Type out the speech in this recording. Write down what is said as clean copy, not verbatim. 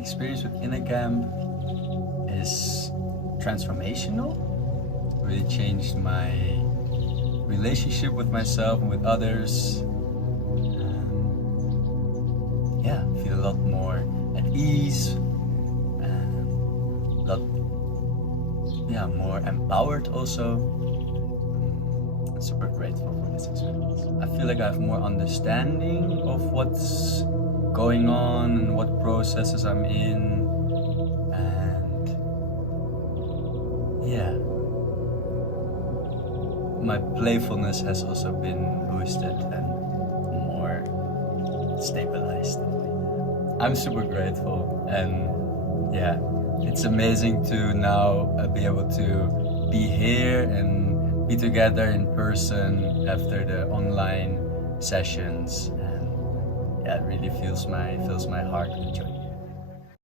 experience with InnerCamp is transformational. It really changed my relationship with myself and with others. Yeah, I feel a lot more at ease and a lot more empowered also. I'm super grateful for this experience. I feel like I have more understanding of what's going on and what processes I'm in, and yeah, my playfulness has also been boosted and more stabilized. I'm super grateful, and yeah, it's amazing to now be able to be here and be together in person after the online sessions, and yeah, it really fills my heart with joy.